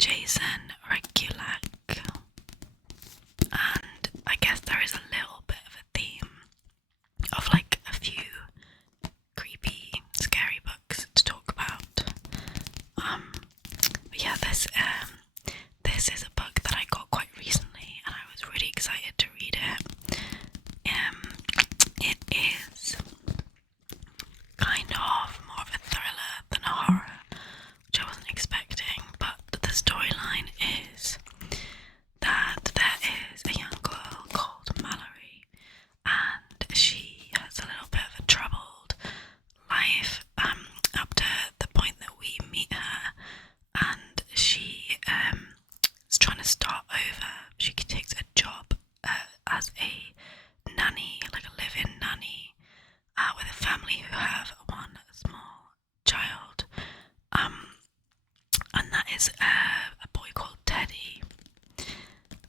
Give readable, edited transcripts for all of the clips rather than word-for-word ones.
Jason Regulak, and I guess there is a little bit of a theme of like a few creepy, scary books to talk about. But yeah, this is a book that I got quite recently, and I was really excited to read it. It is kind of more of a thriller than a horror, which I wasn't expecting, but the storyline is that there is a young girl called Mallory, and she has a little bit of a troubled life up to the point that we meet her, and she is trying to start over. She takes a job as a nanny, like a live-in nanny, with a family who have one small child, and that is a boy called Teddy.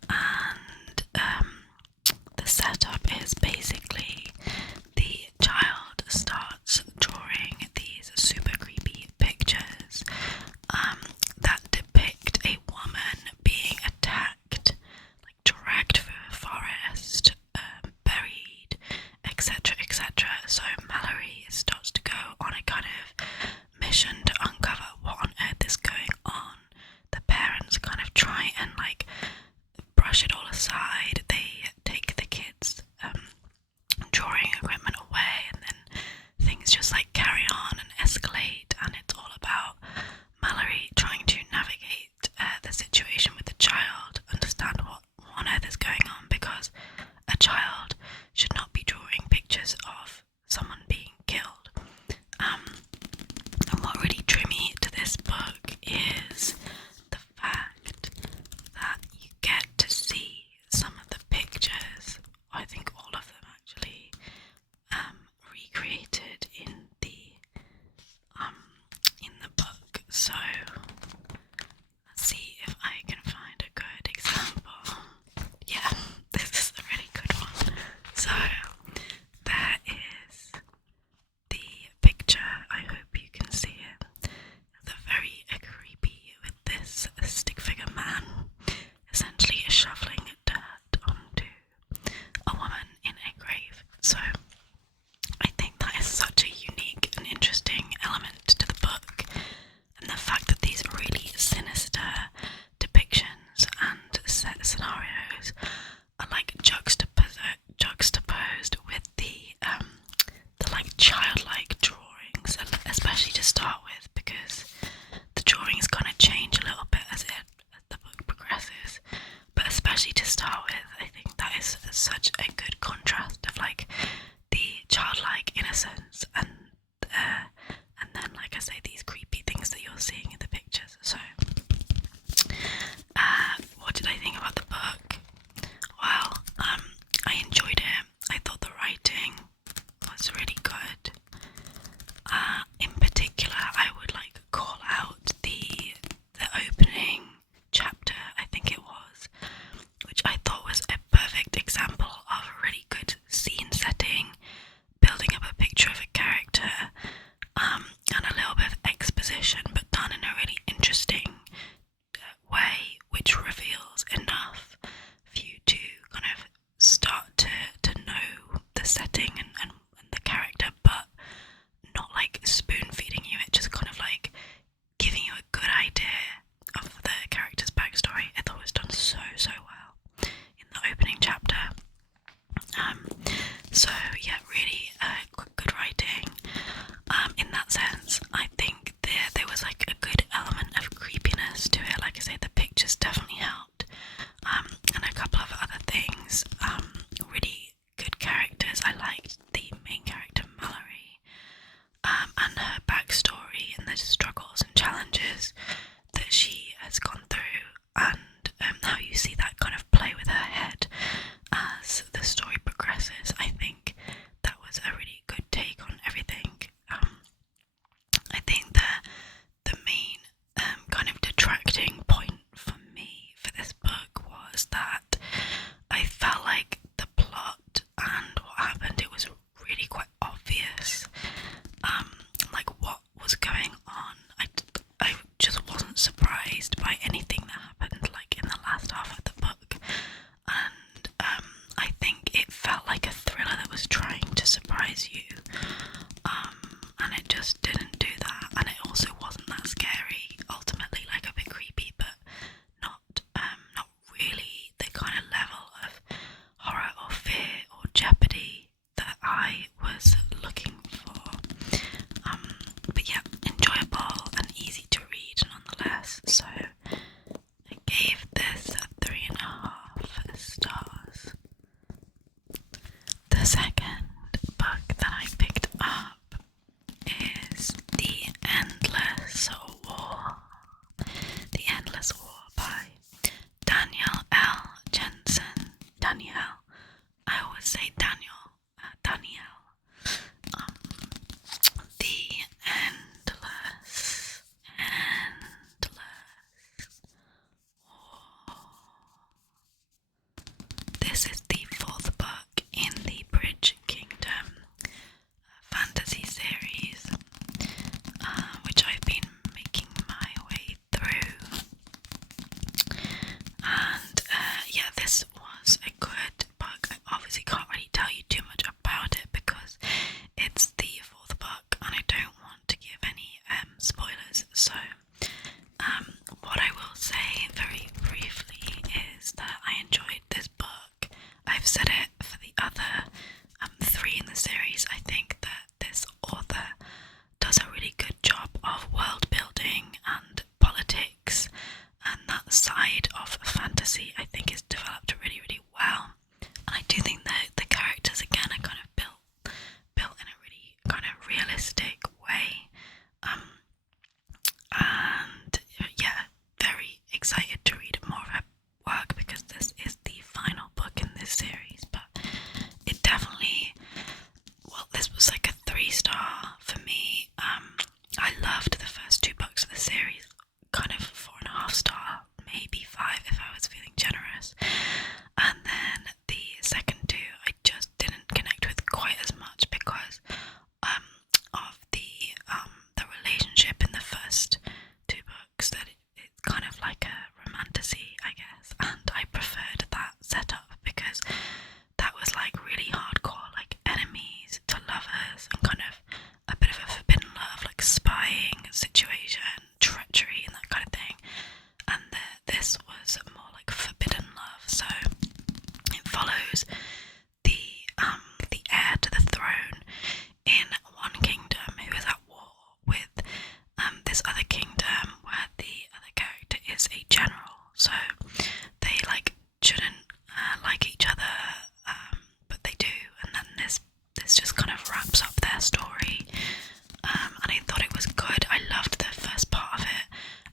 And the setup is basically the child starts drawing these super creepy pictures that depict a woman being attacked, like dragged through a forest, buried, etc., etc. So Mallory starts to go on a kind of mission to uncover what on earth is going on. The parents kind of try and like brush it all aside. They take the kids' drawing equipment away, and then things just like carry on and escalate, and it's all about Mallory trying to navigate the situation with the child, understand what on earth is going on, because a child should not be drawing pictures of someone being killed. And what really drew me to this book is the fact that you get to see some of the pictures, I think all of them actually, recreated in the book. So let's see if I can find a good example. Yeah, this is a really good one. So there is the picture, I hope you can see it. The very creepy with this stick figure man essentially shoveling dirt onto a woman in a grave. So I think that is such a unique and interesting element to the book, and the fact that these really sinister depictions and set scenarios are like juxtaposed with the like childlike drawings, especially to start with, because the drawings kind of change a little bit as the book progresses. But especially to start with, I think that is such a good contrast of like the childlike innocence and then, like I say, these creepy things that you're seeing in the pictures. So what did I think about the book? Well, I enjoyed it. I thought the writing was really good. In particular, I would like call out the opening chapter, I think it was, which I thought was a perfect example of a really good scene setting, building up a picture of a character, and a little bit of exposition, but done in a really interesting way, which reveals enough for you to kind of start to know the setting and the character, but not like spoon feeding you. It just kind of like giving you a good idea of the character's backstory. I thought it was done so well in the opening chapter. So yeah, really good writing. In that sense, I think there was like a good element of creepiness to it. Like I say, the pictures definitely help. Endless War by Danielle L. Jensen. Danielle. I always say Daniel. Danielle. Um, the Endless War. This is the fourth book in the Bridge Kingdom fantasy series, which I've been making my way through. And yeah, this was a good book. I obviously can't really tell you too much about it because it's the fourth book and I don't want to give any spoilers. So what I will say very briefly is that I enjoyed this book. I've said it for the other three in the series. I think that this author does a really good job of world building and politics, and that side of fantasy I think is developed really, really well. And I do think that the characters again are kind of built in a really kind of realistic way. And yeah, very excited to read more of her work because this is the final book in this series. But it definitely, well, this was like a 3-star for me. I loved the first 2 books of the series, kind of 4.5 star, maybe 5 if I was feeling generous. And then the second 2 I just didn't connect with quite as much because of the relationship in the first 2 books, that it's kind of like a romantasy, I guess, and I preferred that setup because that was like really hardcore, like enemies to lovers and kind of a bit of a forbidden love, like spying situation, treachery and that kind of thing. And this was more like forbidden love, so it follows the heir to the throne in one kingdom who is at war with this other kingdom where the other character is a general. So they like shouldn't like each other, but they do, and then this just kind of wraps up their story. And I thought it was good. I loved the first part of it,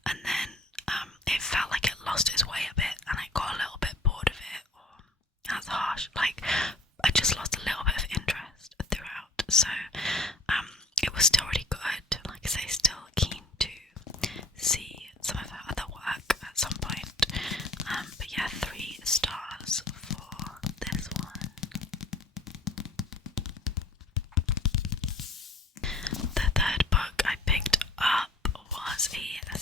and then it felt like it lost its way a bit, and I got a little bit bored of it. Or that's harsh. Like I just lost a little bit of interest throughout. So it was still really good. Like I say, still keen to see some of her other work at some point. But yeah, 3 stars for this one. The third book I picked up was a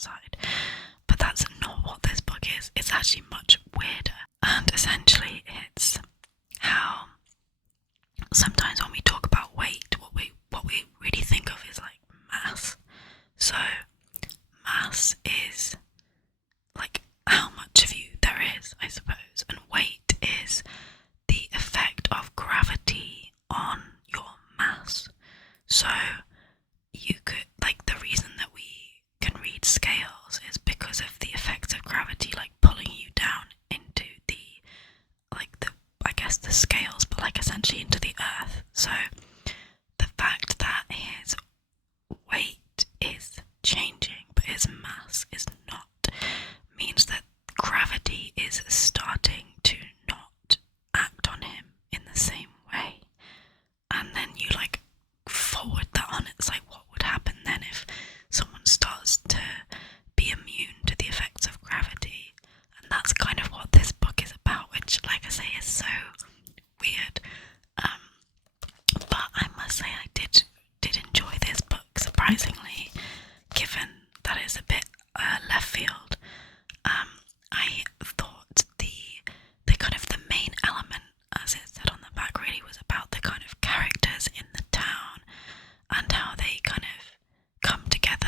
outside. But that's not what this book is. It's actually much weirder. And essentially it's how sometimes when we talk about weight, what we really think of is like mass. So mass is like how much of you there is, I suppose, and weight is the effect of gravity on your mass. So you could, like, the reason that we can read scales is because of the effects of gravity, like pulling you down into the, like the, I guess the scales, but like essentially into the earth. So the fact that his weight is changing but his mass is not means that gravity is starting to not act on him in the same way. And then you like forward that on, it's like, what would happen then if someone starts to be immune to the effects of gravity? And that's kind of what this book is about, which, like I say, is so weird. But I must say I did enjoy this book, surprisingly, given that it's a bit left field. I thought the kind of the main element, as it said on the back, really was about the kind of characters in the town and how they kind of come together,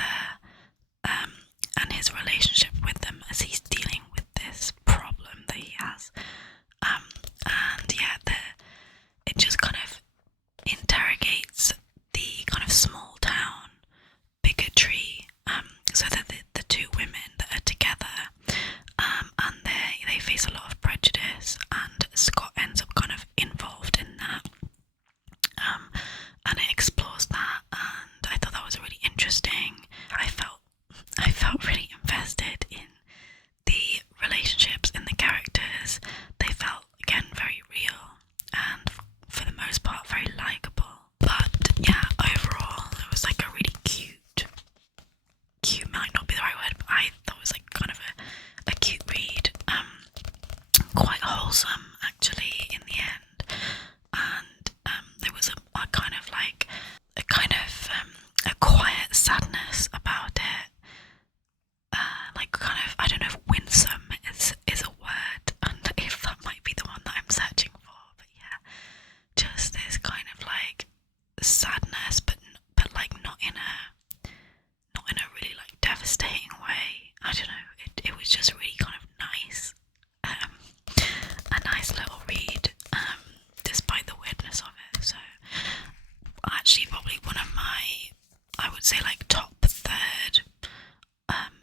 and his relationship with them as he's dealing with this problem that he has. And yeah, it just kind of interrogates the kind of small town bigotry. So that the two women that are together, and they face a lot of prejudice, and Scott ends up kind of involved in that, and it explores that, and I thought that was really interesting. I felt really invested in the relationships and the characters. They felt, again, very real, and for the most part very likeable. But yeah, overall it was like a really cute might not be the right word, but I thought it was like kind of a cute read, quite wholesome actually in the end. And there was a kind of like a quiet sadness about it, like kind of, I don't know if winsome is a word, and if that might be the one that I'm searching for, but yeah, just this kind of like sadness, but like not in a really like devastating way. I don't know, it was just really kind of nice, a nice little read, despite the weirdness of it. So actually probably one of my, I would say, like top third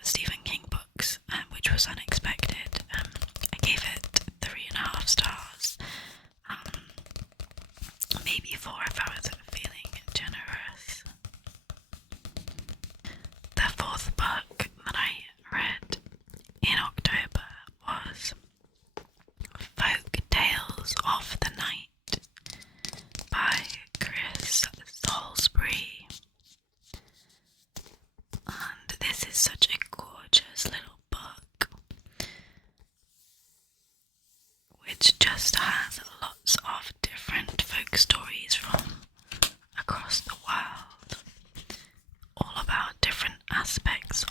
Stephen King books, which was unexpected. I gave it 3.5 stars, maybe 4 if I was feeling generous. The fourth book that I read in October was Folk Tales of the Night by Chris Salisbury. And this is such a gorgeous little book, which just has lots of different folk stories from across the world, all about different aspects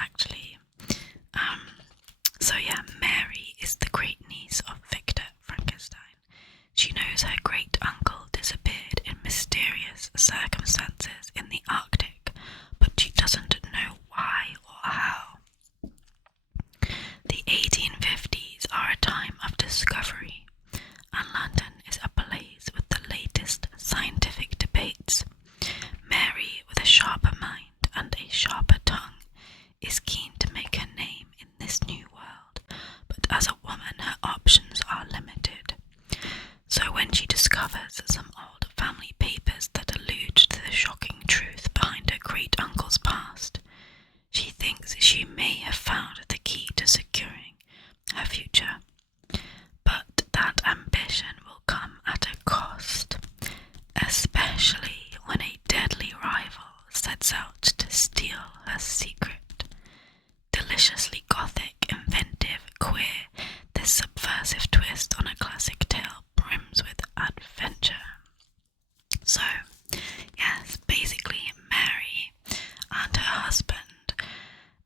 actually. Um, so yeah, Mary is the great niece of Victor Frankenstein. She knows her great uncle disappeared in mysterious circumstances in the Arctic, but she doesn't know why or how. The 1850s are a time of discovery, and London is ablaze with the latest scientific debates. Mary, with a sharper mind and a sharper tongue, is keen to make her name in this new world, but as a woman her options are limited. So when she discovers some old family papers that allude to the shocking truth behind her great-uncle's past, she thinks she may have found the key to securing her future. But that ambition will come at a cost, especially when a deadly rival sets out to steal her secret. Deliciously gothic, inventive, queer, this subversive twist on a classic tale brims with adventure. So, yes, basically Mary and her husband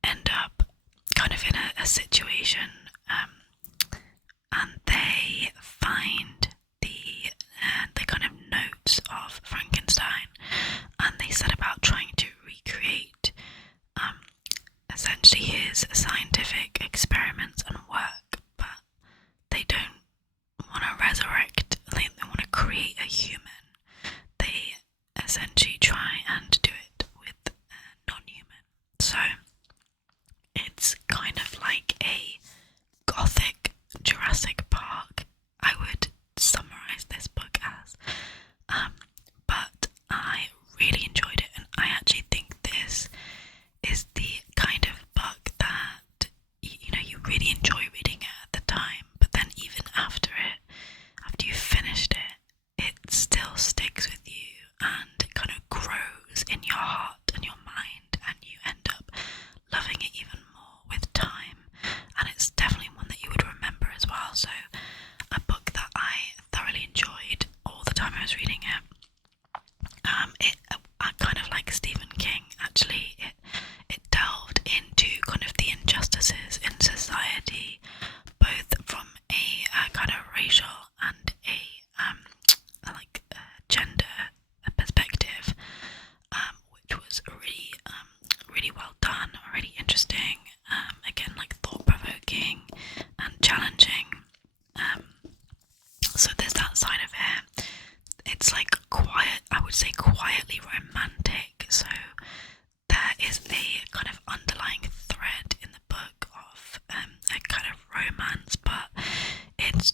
end up kind of in a situation, and they find the kind of notes of Frankenstein, and they set about trying to recreate essentially his scientific experiments and work, but they don't want to resurrect, they want to create a human. They essentially try and do it with non-human. So it's kind of like a gothic Jurassic Park, I would summarize this book as. But I really enjoyed it, and I actually think this is the kind of book that you really enjoy reading it at the time, but then even after you've finished it, it still sticks with you and it kind of grows in your heart and your mind, and you end up loving it even more with time. And it's definitely one that you would remember as well. So a book that I thoroughly enjoyed all the time I was reading it. I kind of like Stephen King. Actually, it delved into kind of the injustices in society, both from a kind of racial and a gender perspective, which was really well done, really interesting. Again, like thought-provoking and challenging. So there's that side of it. It's like quiet, I would say quietly romantic. So there is a kind of underlying thread in the book of a kind of romance, but it's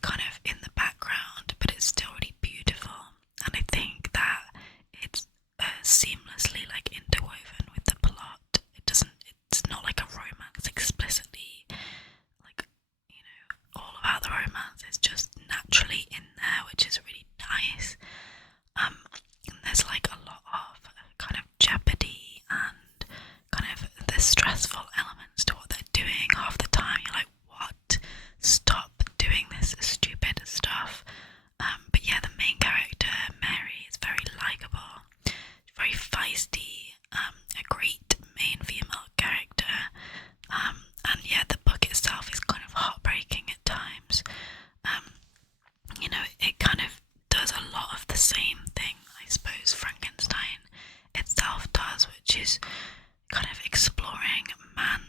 kind of in the background, but it's still really beautiful. And I think that it's seamlessly like interwoven with the plot. It's not like a romance explicitly, like, all about the romance. It's just naturally in there, which is really nice. And there's like a lot of kind of jeopardy and kind of the stressful elements to what they're doing. Half the time you're like, what? Stop doing this stupid stuff. But yeah, the main character, Mary, is very likeable, very feisty, a great main female character. And yeah, the book itself is kind of heartbreaking at times. It kind of does a lot of the same thing, I suppose, Frankenstein itself does, which is kind of exploring man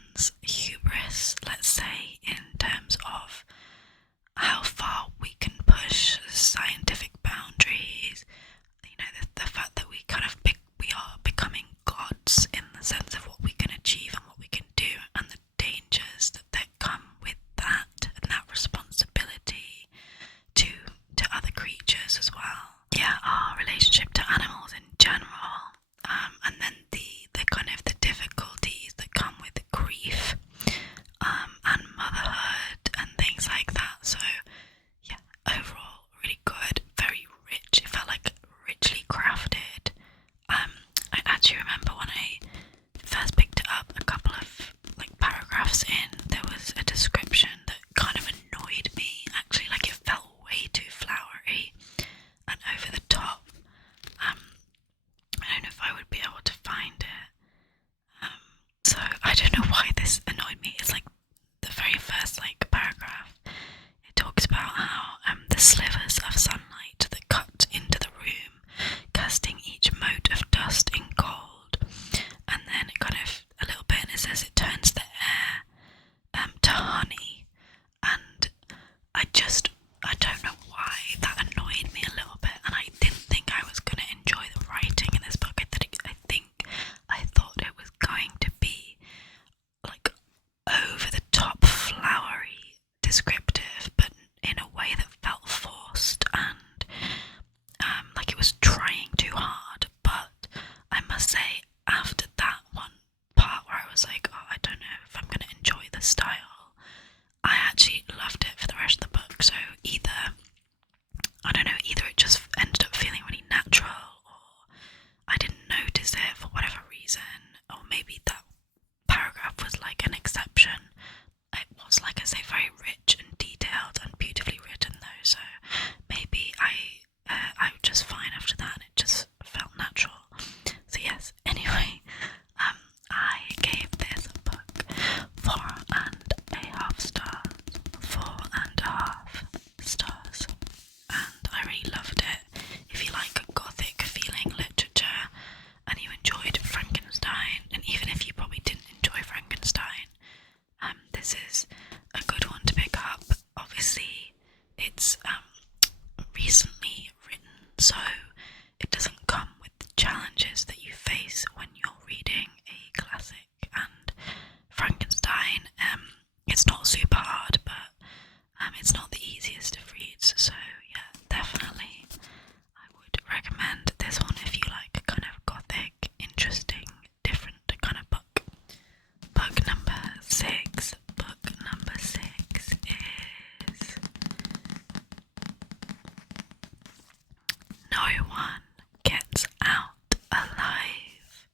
don't know why this annoyed me. It's like the very first like paragraph. It talks about how the slivers of sunlight that cut into the room, casting each mote of dust in gold, and then it kind of a little bit, and it says it turns the air to honey, and I don't know why that annoyed me a little bit, and I didn't think I was going to enjoy the writing in this book. I thought it was going to be like over the top, flowery, descriptive, but in a way that felt forced and like it was trying too hard. But I must say, after that one part where I was like, oh, I don't know if I'm going to enjoy the style, I actually loved it for the rest of the book. So either it just ended up feeling really natural, or I didn't notice it for whatever reason, or maybe that paragraph was like an exception. It was, like I say, very rich and detailed and beautifully written though, so maybe I was just fine after that and it just felt natural. So yes, anyway, I gave this book 4.5 stars. 4.5 stars. And I really loved it. If you like gothic feeling literature and you enjoyed Frankenstein, and even if you probably didn't enjoy Frankenstein, this is a good one to pick up. Obviously, it's recently written, so it doesn't come with the challenges that you face when you're reading a classic. And Frankenstein, it's not super hard, but it's not the easiest of reads. So yeah, definitely, I would recommend this one if you like a kind of gothic, interesting, different kind of book. Book number 6. Book number 6 is No One Gets Out Alive.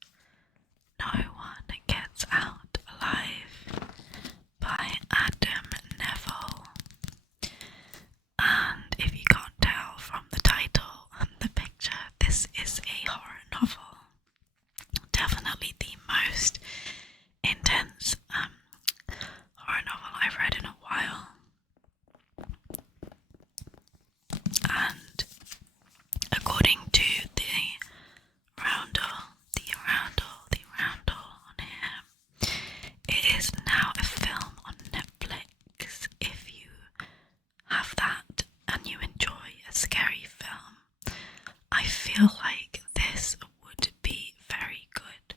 No One Gets Out Alive by Adam Neville. And if you can't tell from the title and the picture, this is a horror novel. Definitely the most intense horror novel I've read in a while. And according to the roundel on here, it is now a film on Netflix. If you have that and you enjoy a scary film, I feel like this would be very good.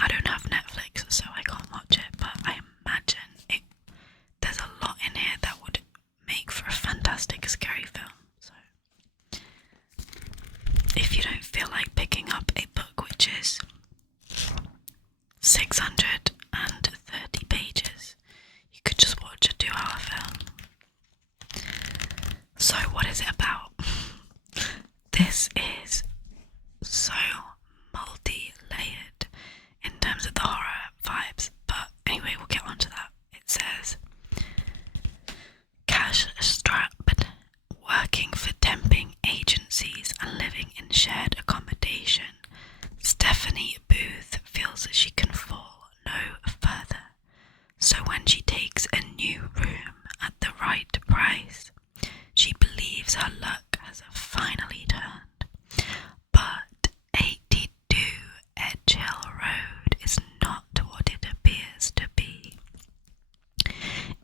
I don't have Netflix, so I can't watch it, but I imagine there's a lot in here that would make for a fantastic scary film. So if you don't feel like picking up a book which is 630 pages, you could just watch a 2-hour film. So what is it about? This is so multi-layered in terms of the horror vibes, but anyway, we'll get on to that. It says, cash-strapped, working for temping agencies and living in shared accommodation, Stephanie Booth feels that she can fall no further. So when she takes a new room at the right price, she believes her luck has finally turned. But 82 Edge Hill Road is not what it appears to be.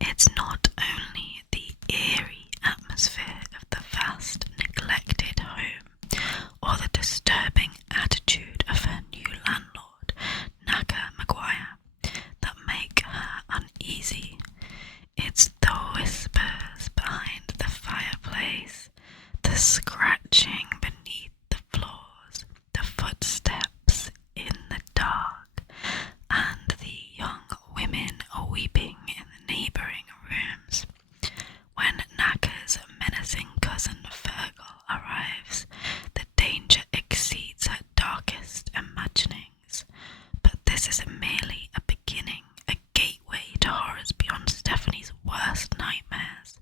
It's not only the eerie atmosphere of the vast, neglected home, or the disturbing attitude of her new landlord, Naka Maguire, that make her uneasy. It's the whispers behind the fireplace, the scratching beneath the floors, the footsteps in the dark, and the young women weeping in the neighbouring rooms. When Naka's menacing cousin Fergal arrives, the danger exceeds her darkest imaginings. But this is merely a beginning, a gateway to horrors beyond Stephanie's worst nightmares.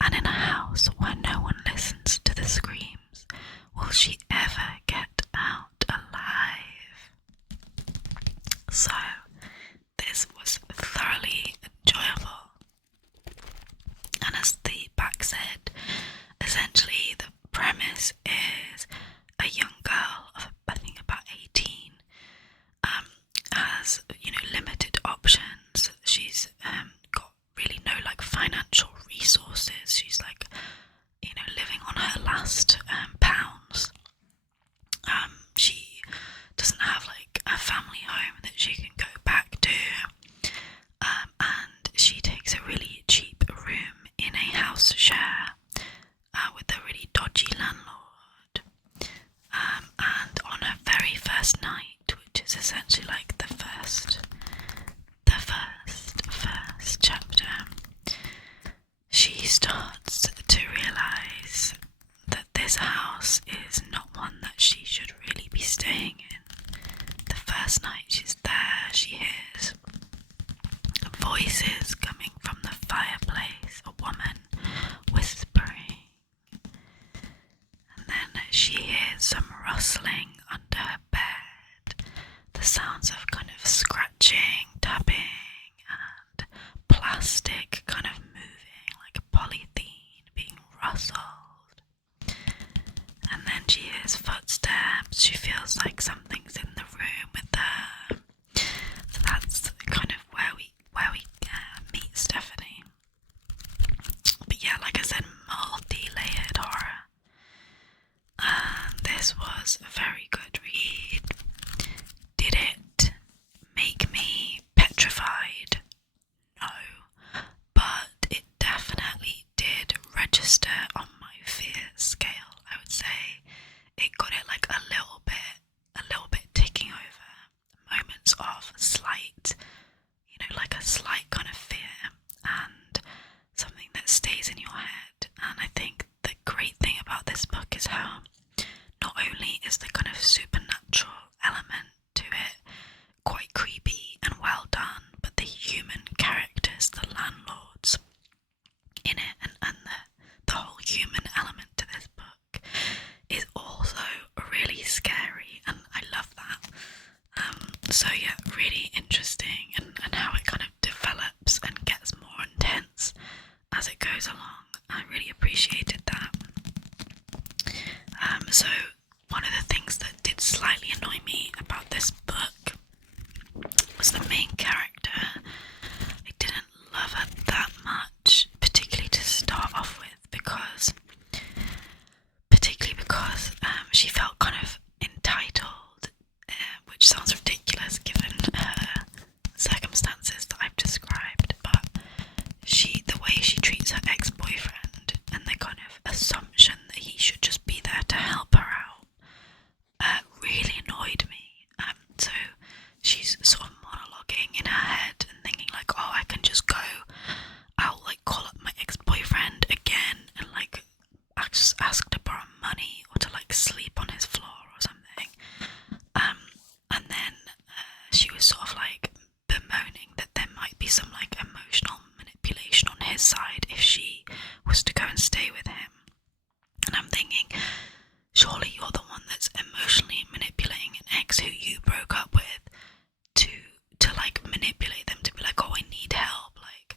And in a house where no one listens to the screams, will she ever get out alive? So, has, limited options. She's got really no like financial resources. She's like, living on her last pounds. She doesn't have like a family home that she can go back to, and she takes a really cheap room in a house share with a really dodgy landlord. And on her very first night, which is essentially like the first chapter, she starts to realise that this house is not one that she should really be staying in. The first night she's there, she hears voices coming from the fireplace, a woman whispering, and then she hears some rustling under her bed, the sounds of kind of scratching, tapping, and plastic kind of moving, like polythene being rustled. And then she hears footsteps, she feels like something's in the room with her. So that's kind of where we meet Stephanie. But yeah, like I said, multi-layered horror. This was a very good read. Did it make me petrified? No, but it definitely did register on my fear scale. I would say it got it like a little bit ticking over. Moments of slight, like a slight kind of fear, and something that stays in your head. And I think the great thing about this book is how not only is the kind of supernatural element to it quite creepy and well done, but the human characters, the landlords in it, and the whole human element to this book is also really scary, and I love that. So yeah, really interesting, and how it kind of develops and gets more intense as it goes along. I really appreciated that. So one of the things that did slightly annoy me about this book was the main character. I didn't love her that much, particularly to start off with, because she felt kind of entitled, which sounds ridiculous given her circumstances that I've described, but the way she treats her ex-boyfriend and the kind of assumption that he should just be there to help her out really annoyed me. So she's sort of monologuing in her head and thinking like, oh, I can just go, I'll like call up my ex-boyfriend again and like just ask to borrow money or to like sleep on his floor or something. And then she was sort of like bemoaning that there might be some like emotional manipulation on his side if she was to go and stay with him. And I'm thinking, surely you're the one that's emotionally manipulating an ex who you broke up with to like manipulate them to be like, oh, I need help, like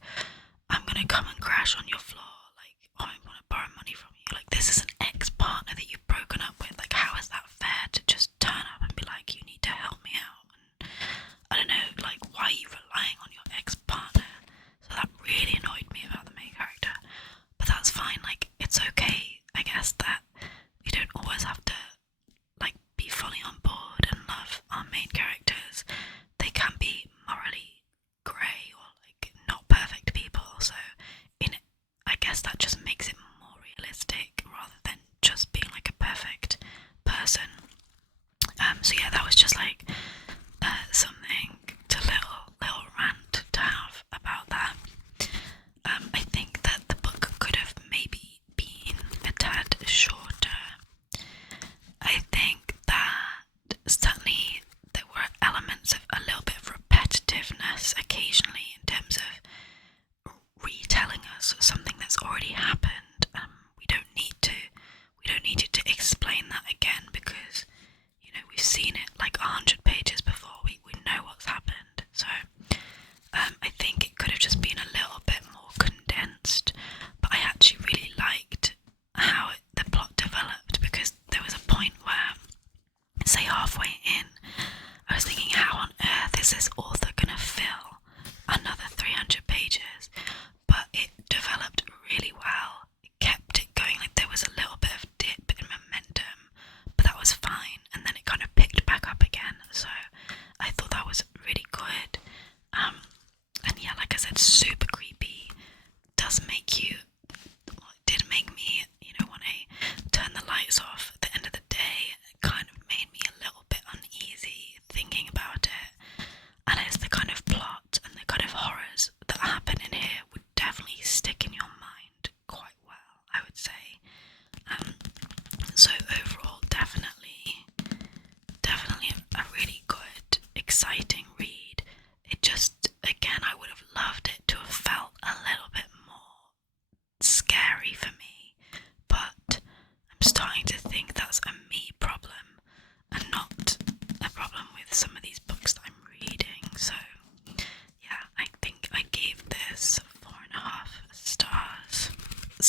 I'm gonna come and crash on your floor, like, oh, I want to borrow money from you. Like, this is an ex-partner that you've broken up with. Like, how is that fair to just turn up and be like, you need to help me out? And I don't know, like, why are you relying on your ex-partner? So that really annoyed me about the main character. But that's fine, like, it's okay, I guess, that we don't always have to like be fully on board and love our main characters. They can be morally grey or like not perfect people, so I guess that just makes it more realistic rather than just being like a perfect person. So yeah, that was just like something to little rant to have about that. I think that the book could have maybe been a tad shorter. I think that certainly there were elements of a little bit of repetitiveness occasionally in terms of retelling us something that's already happened. We don't need it to explain that again, because we've seen it like 100 pages before. We know what's happened. So I think it could have just been a little bit more condensed. But I actually really liked how the plot developed, because there was a point where, say halfway in, I was thinking, how on earth is this all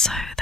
So